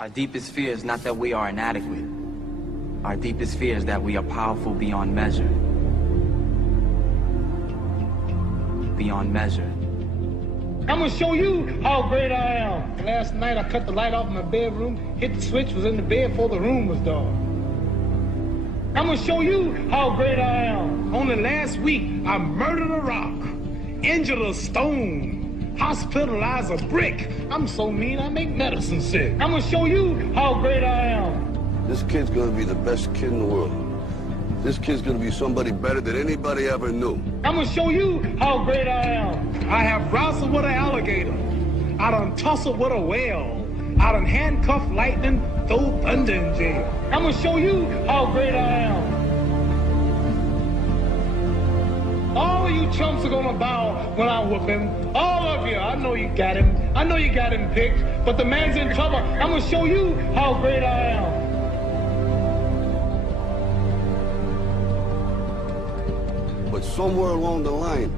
Our deepest fear is not that we are inadequate. Our deepest fear is that we are powerful beyond measure. Beyond measure. I'm gonna show you how great I am. Last night I cut the light off in my bedroom, hit the switch, was in the bed before the room was dark. I'm gonna show you how great I am. Only last week I murdered a rock, injured a stone, hospitalized a brick. I'm so mean I make medicine sick. I'm gonna show you how great I am. This kid's gonna be the best kid in the world. This kid's gonna be somebody better than anybody ever knew. I'm gonna show you how great I am. I have wrestled with an alligator. I done tussled with a whale. I done handcuffed lightning, throw thunder in jail. I'm gonna show you how great I am. All of you chumps are gonna bow when I whoop him. All of you. I know you got him. I know you got him picked, but the man's in trouble. I'm gonna show you how great I am. But somewhere along the line,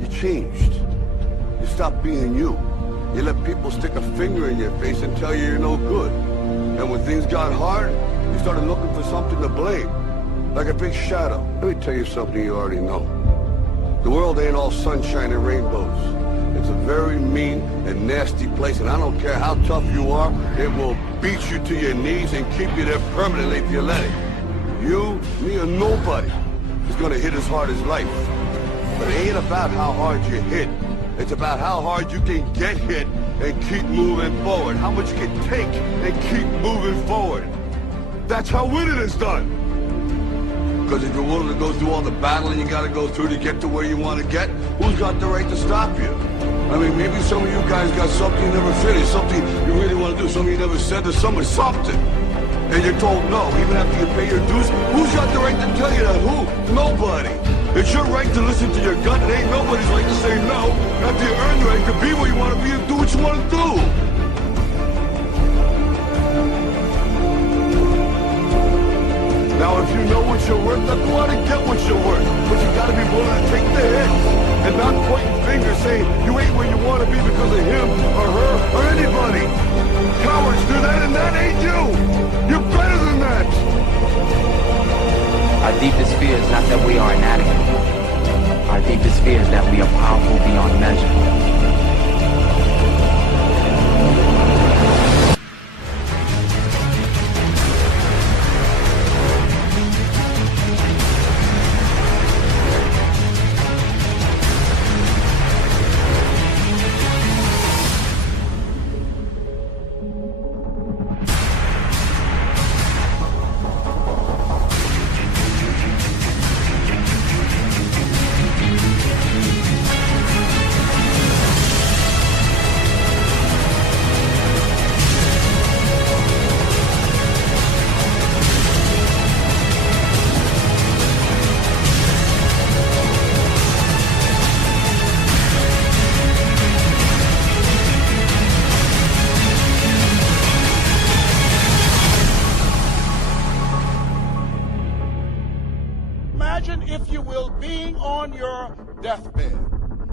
you changed. You stopped being you. You let people stick a finger in your face and tell you you're no good. And when things got hard, you started looking for something to blame, like a big shadow. Let me tell you something you already know. The world ain't all sunshine and rainbows. It's a very mean and nasty place, and I don't care how tough you are, it will beat you to your knees and keep you there permanently if you let it. You, me, or nobody is gonna hit as hard as life. But it ain't about how hard you hit. It's about how hard you can get hit and keep moving forward. How much you can take and keep moving forward. That's how winning is done. Because if you're willing to go through all the battling you gotta go through to get to where you want to get, who's got the right to stop you? I mean, maybe some of you guys got something you never finished, something you really want to do, something you never said to someone, something. And you're told no, even after you pay your dues. Who's got the right to tell you that? Who? Nobody. It's your right to listen to your gut. It ain't nobody's right to say no. After you earn the right to be where you want to be and do what you want to do. Now, if you know what you're worth, then go out and get what you're worth. But you gotta be willing to take the hits and not pointing fingers saying you ain't where you want to be because of him or her or anybody. Cowards do that, and that ain't you. You're better than that. Our deepest fear is not that we are inadequate. Our deepest fear is that we are powerful beyond measure. Imagine, if you will, being on your deathbed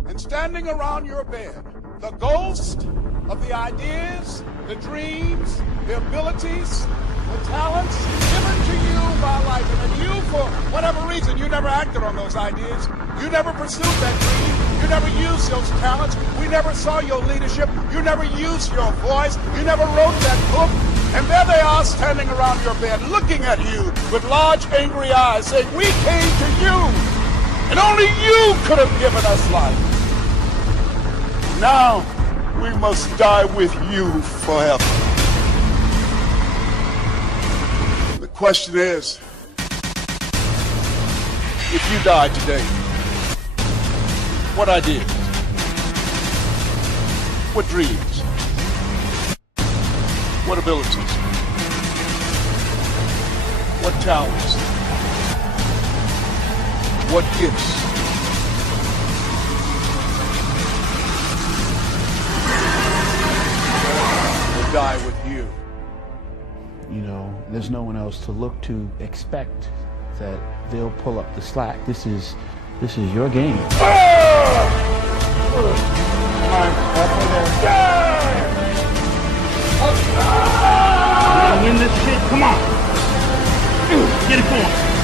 and standing around your bed, the ghost of the ideas, the dreams, the abilities, the talents given to you by life. And then you, for whatever reason, you never acted on those ideas. You never pursued that dream. You never used those talents. We never saw your leadership. You never used your voice. You never wrote that book. And there they are standing around your bed, looking at you with large, angry eyes, saying, we came to you, and only you could have given us life. Now, we must die with you forever. The question is, if you died today, what ideas? What dreams? What abilities? What talents? What gifts? Will die with you. You know, there's no one else to look to. Expect that they'll pull up the slack. This is your game. I'm in this shit. Come on. Get it going.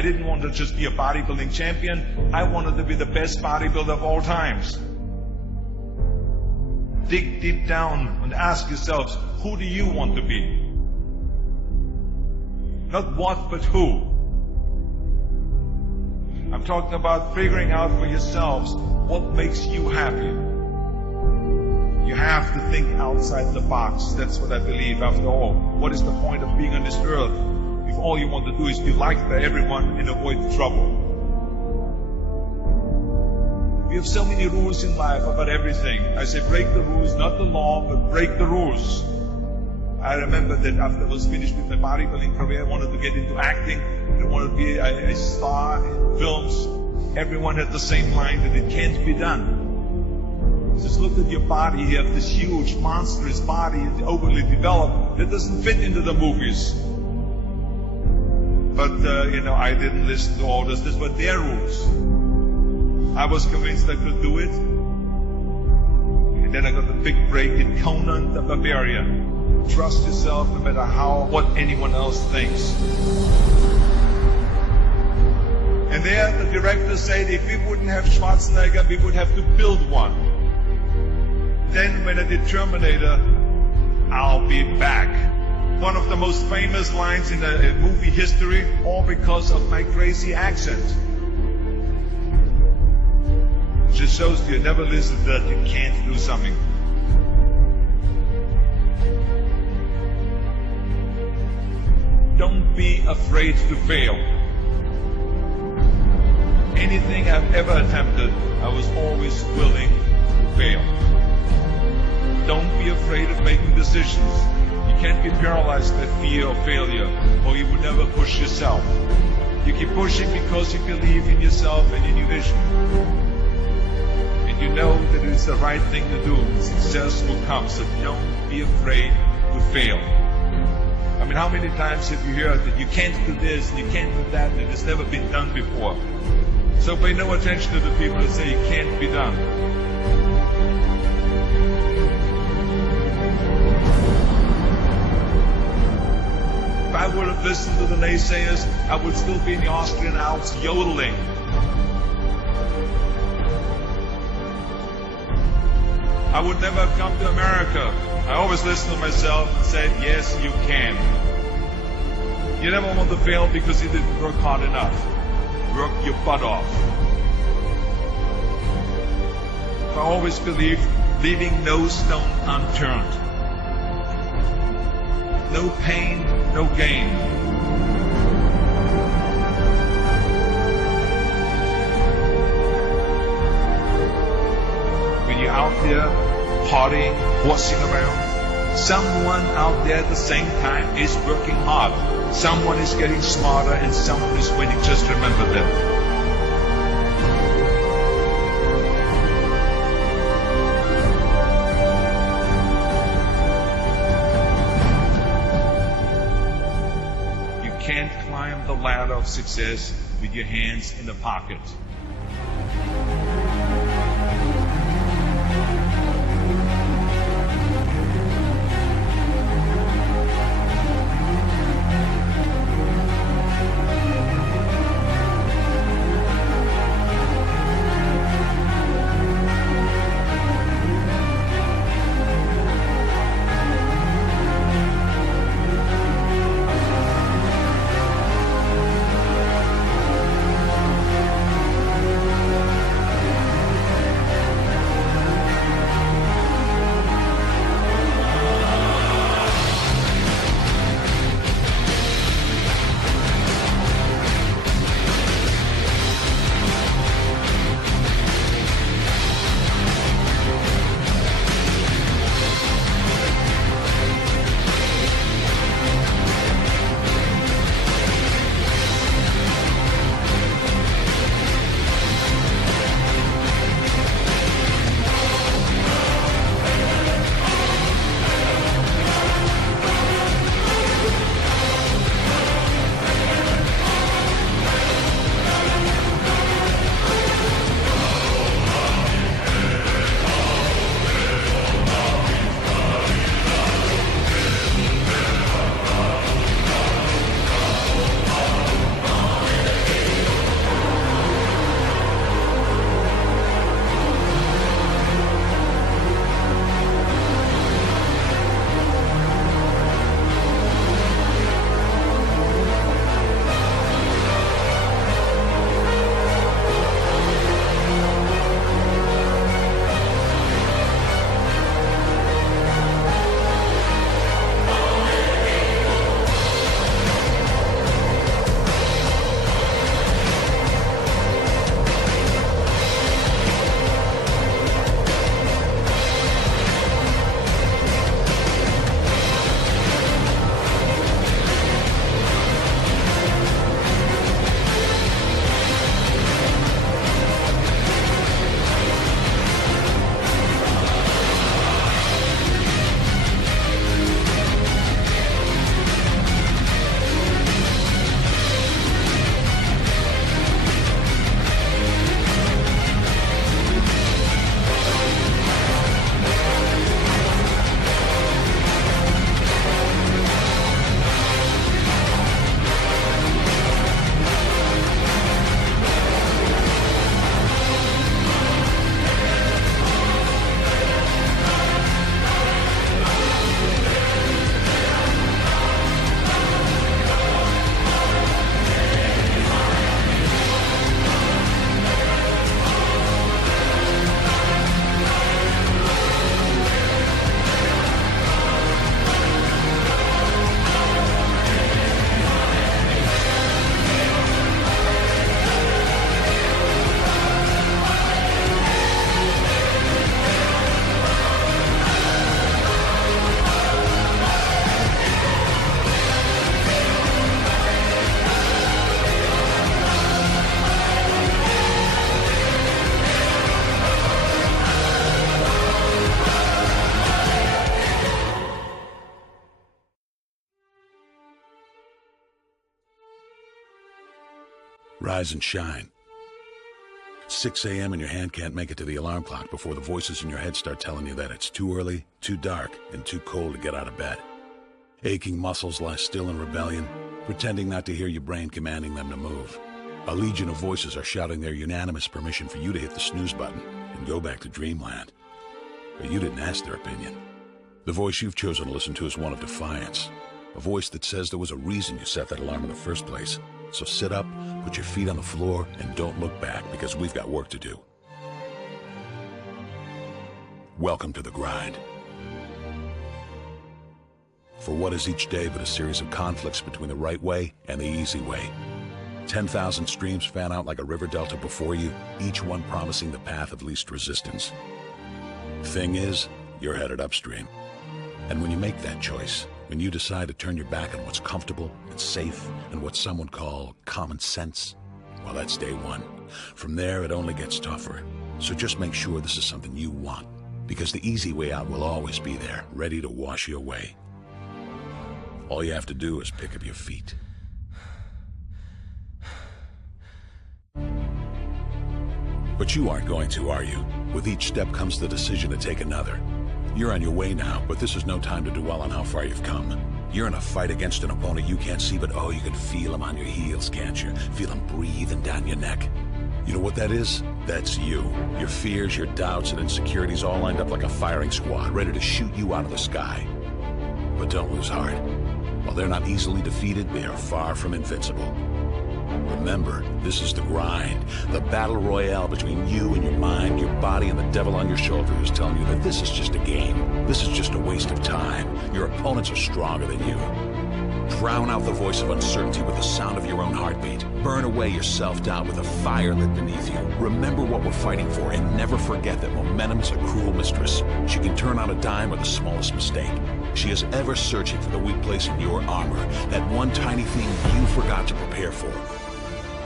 I didn't want to just be a bodybuilding champion. I wanted to be the best bodybuilder of all times. Dig deep down and ask yourselves, who do you want to be? Not what, but who. I'm talking about figuring out for yourselves what makes you happy. You have to think outside the box. That's what I believe. After all, what is the point of being on this earth if all you want to do is be liked by everyone and avoid trouble? We have so many rules in life about everything. I say break the rules, not the law, but break the rules. I remember that after I was finished with my bodybuilding career, I wanted to get into acting. I wanted to be a star in films. Everyone had the same line that it can't be done. Just look at your body. You have this huge, monstrous body, overly developed, that doesn't fit into the movies. But, I didn't listen to orders. These were their rules. I was convinced I could do it. And then I got the big break in Conan the Barbarian. Trust yourself no matter what anyone else thinks. And there the director said if we wouldn't have Schwarzenegger, we would have to build one. Then when I did Terminator, I'll be back. One of the most famous lines in movie history, all because of my crazy accent. It just shows you never listen that you can't do something. Don't be afraid to fail. Anything I've ever attempted, I was always willing to fail. Don't be afraid of making decisions. You can't be paralyzed by fear of failure, or you will never push yourself. You keep pushing because you believe in yourself and in your vision. And you know that it's the right thing to do. Success will come, so don't be afraid to fail. I mean, how many times have you heard that you can't do this, and you can't do that, and it's never been done before? So pay no attention to the people that say it can't be done. If I would have listened to the naysayers, I would still be in the Austrian Alps yodeling. I would never have come to America. I always listened to myself and said, yes, you can. You never want to fail because you didn't work hard enough. Work your butt off. I always believed leaving no stone unturned. No pain, no gain. When you're out there partying, horsing around, someone out there at the same time is working hard. Someone is getting smarter and someone is winning. Just remember that. You can't climb the ladder of success with your hands in the pocket. Rise and shine. 6 a.m. and your hand can't make it to the alarm clock before the voices in your head start telling you that it's too early, too dark, and too cold to get out of bed. Aching muscles lie still in rebellion, pretending not to hear your brain commanding them to move. A legion of voices are shouting their unanimous permission for you to hit the snooze button and go back to dreamland. But you didn't ask their opinion. The voice you've chosen to listen to is one of defiance. A voice that says there was a reason you set that alarm in the first place. So sit up, put your feet on the floor, and don't look back, because we've got work to do. Welcome to the grind. For what is each day but a series of conflicts between the right way and the easy way? 10,000 streams fan out like a river delta before you, each one promising the path of least resistance. Thing is, you're headed upstream. And when you make that choice, when you decide to turn your back on what's comfortable and safe and what some would call common sense, well, that's day one. From there, it only gets tougher. So just make sure this is something you want, because the easy way out will always be there, ready to wash you away. All you have to do is pick up your feet. But you aren't going to, are you? With each step comes the decision to take another. You're on your way now, but this is no time to dwell on how far you've come. You're in a fight against an opponent you can't see, but oh, you can feel him on your heels, can't you? Feel him breathing down your neck. You know what that is? That's you. Your fears, your doubts, and insecurities all lined up like a firing squad, ready to shoot you out of the sky. But don't lose heart. While they're not easily defeated, they are far from invincible. Remember, this is the grind, the battle royale between you and your mind, your body, and the devil on your shoulder who's telling you that this is just a game. This is just a waste of time. Your opponents are stronger than you. Drown out the voice of uncertainty with the sound of your own heartbeat. Burn away your self-doubt with a fire lit beneath you. Remember what we're fighting for, and never forget that momentum's a cruel mistress. She can turn on a dime with the smallest mistake. She is ever searching for the weak place in your armor, that one tiny thing you forgot to prepare for.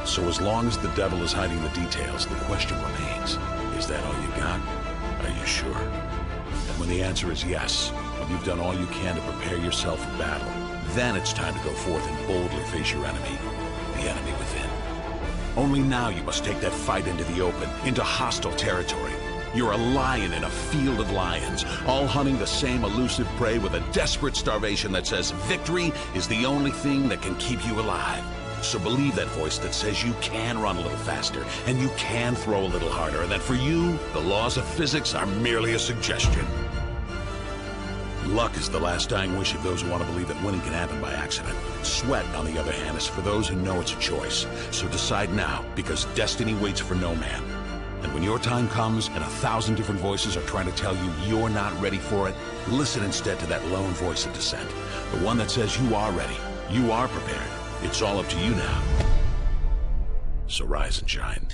So as long as the devil is hiding the details, the question remains, is that all you got? Are you sure? And when the answer is yes, when you've done all you can to prepare yourself for battle, then it's time to go forth and boldly face your enemy, the enemy within. Only now you must take that fight into the open, into hostile territory. You're a lion in a field of lions, all hunting the same elusive prey with a desperate starvation that says victory is the only thing that can keep you alive. So believe that voice that says you can run a little faster, and you can throw a little harder, and that for you, the laws of physics are merely a suggestion. Luck is the last dying wish of those who want to believe that winning can happen by accident. Sweat, on the other hand, is for those who know it's a choice. So decide now, because destiny waits for no man. And when your time comes and 1,000 different voices are trying to tell you you're not ready for it, listen instead to that lone voice of dissent. The one that says you are ready, you are prepared. It's all up to you now. So rise and shine.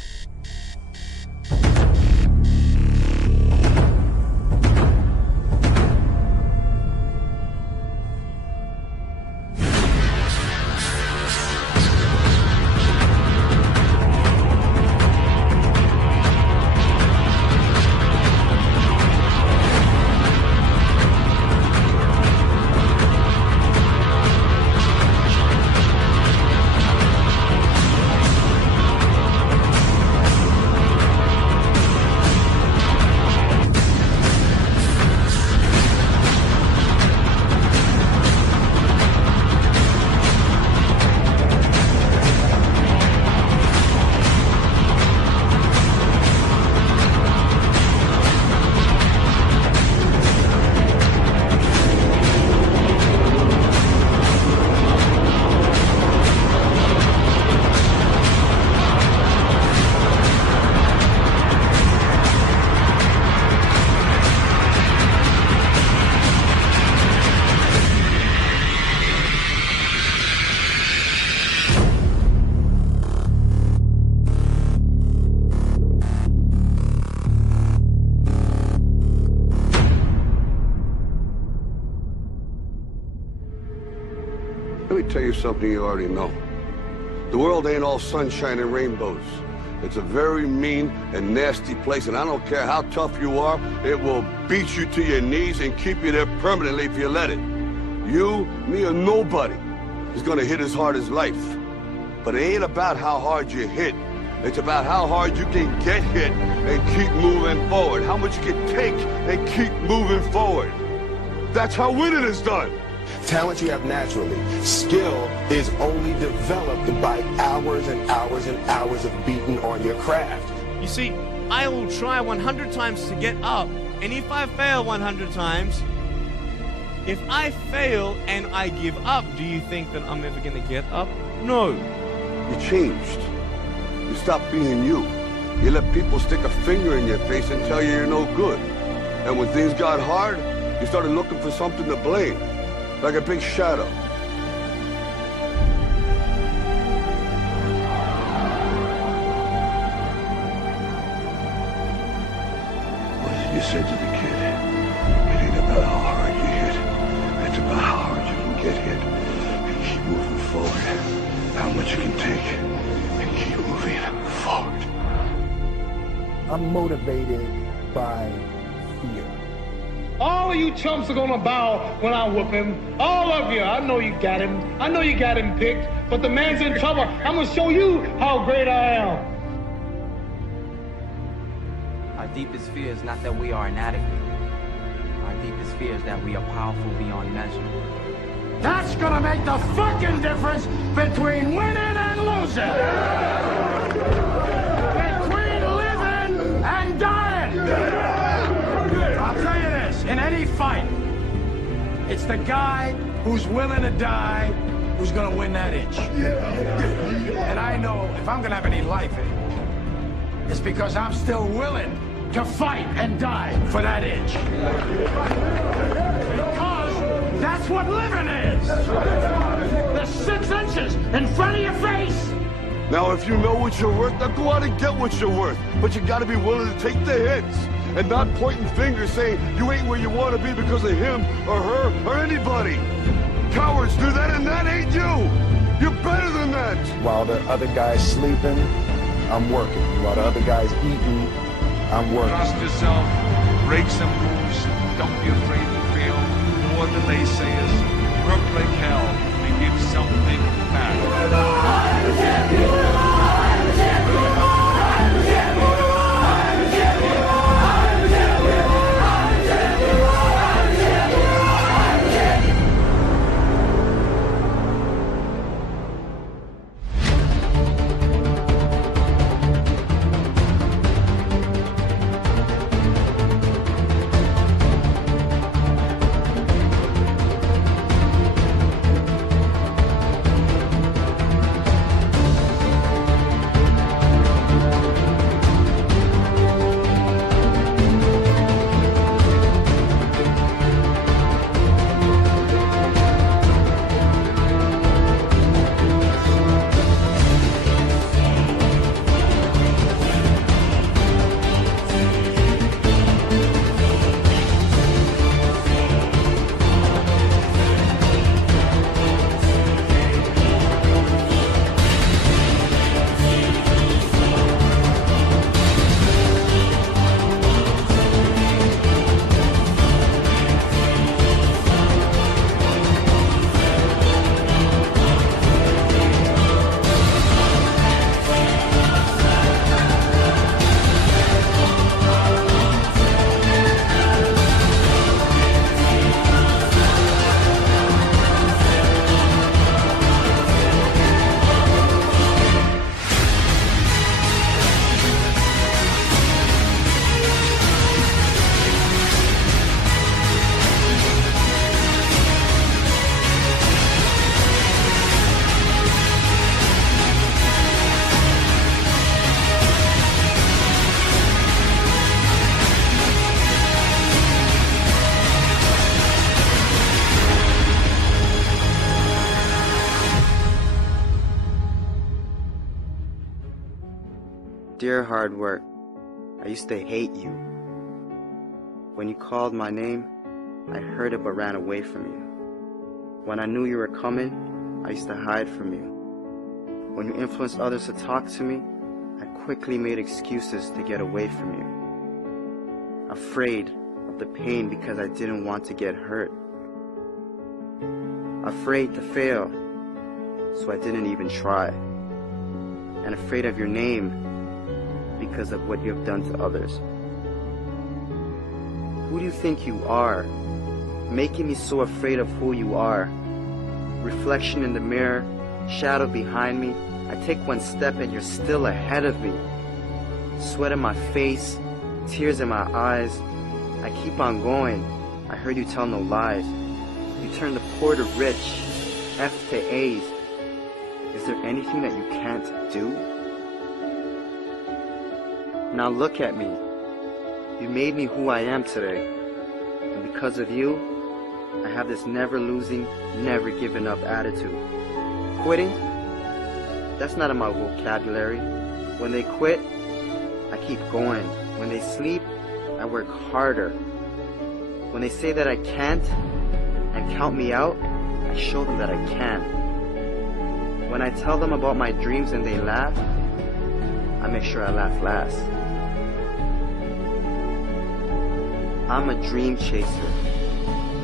Let me tell you something you already know. The world ain't all sunshine and rainbows. It's a very mean and nasty place, and I don't care how tough you are, it will beat you to your knees and keep you there permanently if you let it. You, me, or nobody is gonna hit as hard as life. But it ain't about how hard you hit. It's about how hard you can get hit and keep moving forward. How much you can take and keep moving forward. That's how winning is done. Talent you have naturally. Skill is only developed by hours and hours and hours of beating on your craft. You see, I will try 100 times to get up, and if I fail 100 times, if I fail and I give up, do you think that I'm ever going to get up? No. You changed. You stopped being you. You let people stick a finger in your face and tell you you're no good. And when things got hard, you started looking for something to blame, like a big shadow. You said to the kid, it ain't about how hard you hit. It's about how hard you can get hit and keep moving forward. How much you can take and keep moving forward. I'm motivated by fear. All of you chumps are gonna bow when I whoop him. All of you. I know you got him. I know you got him picked. But the man's in trouble. I'm gonna show you how great I am. Our deepest fear is not that we are inadequate. Our deepest fear is that we are powerful beyond measure. That's gonna make the fucking difference between winning and losing. Between living and dying. I'll tell you this, in any fight, it's the guy who's willing to die who's gonna win that inch. And I know if I'm gonna have any life in it, it's because I'm still willing to fight and die for that inch. Because that's what living is. The 6 inches in front of your face. Now, if you know what you're worth, now go out and get what you're worth. But you gotta be willing to take the hits and not pointing fingers saying you ain't where you want to be because of him or her or anybody. Cowards do that, and that ain't you. You're better than that. While the other guy's sleeping, I'm working. While the other guy's eating, I'm working. Trust yourself, break some moves, don't be afraid to fail. More than naysayers, work like hell, and give something back. I'm a champion! I'm a champion! I'm a champion! I'm a champion! I'm a champion! I'm a champion! I'm a champion! I'm a champion! Dear hard work, I used to hate you. When you called my name, I heard it but ran away from you. When I knew you were coming, I used to hide from you. When you influenced others to talk to me, I quickly made excuses to get away from you. Afraid of the pain because I didn't want to get hurt. Afraid to fail, so I didn't even try. and afraid of your name because of what you have done to others. Who do you think you are, making me so afraid of who you are? Reflection in the mirror, shadow behind me. I take one step and you're still ahead of me. Sweat in my face, tears in my eyes. I keep on going. I heard you tell no lies. You turn the poor to rich, F to A's. Is there anything that you can't do? Now look at me. You made me who I am today. And because of you, I have this never losing, never giving up attitude. Quitting? That's not in my vocabulary. When they quit, I keep going. When they sleep, I work harder. When they say that I can't and count me out, I show them that I can. When I tell them about my dreams and they laugh, I make sure I laugh last. I'm a dream chaser.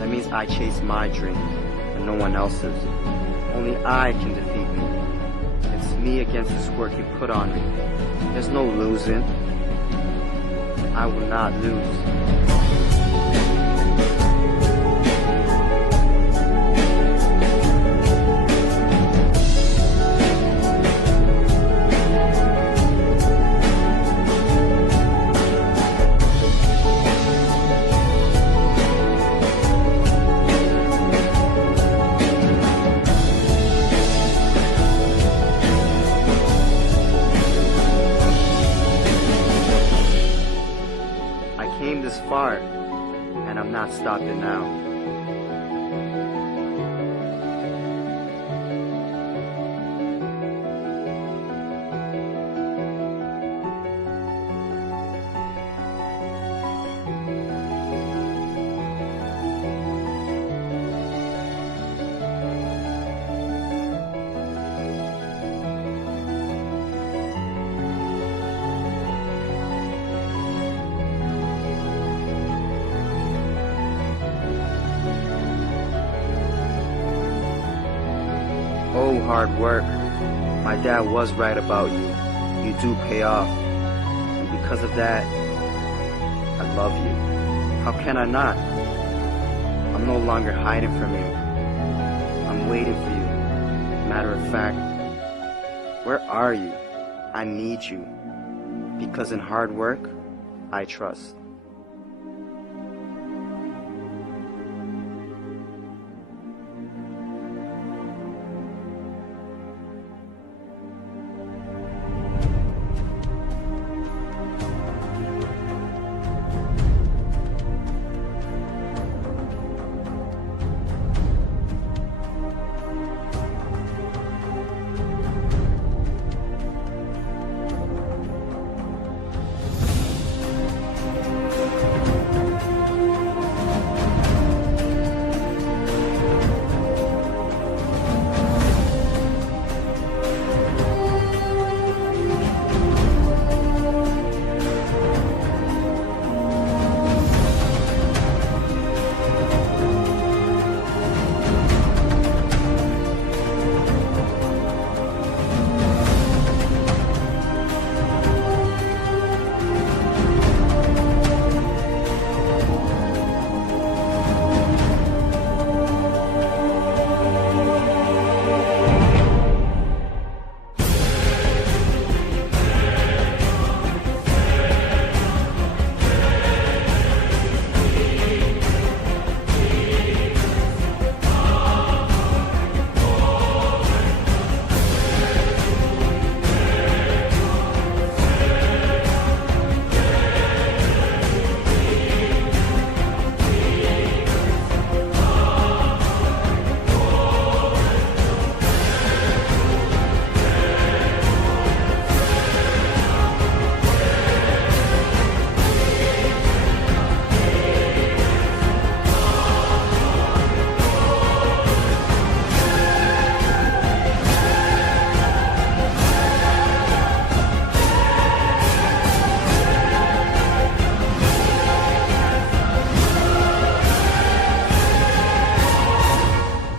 That means I chase my dreams and no one else's. Only I can defeat me. It's me against this work you put on me. There's no losing. I will not lose. This far, and I'm not stopping now. Oh, hard work. My dad was right about you. You do pay off. And because of that, I love you. How can I not? I'm no longer hiding from you. I'm waiting for you. Matter of fact, where are you? I need you. Because in hard work, I trust.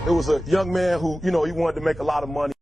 It was a young man who, he wanted to make a lot of money.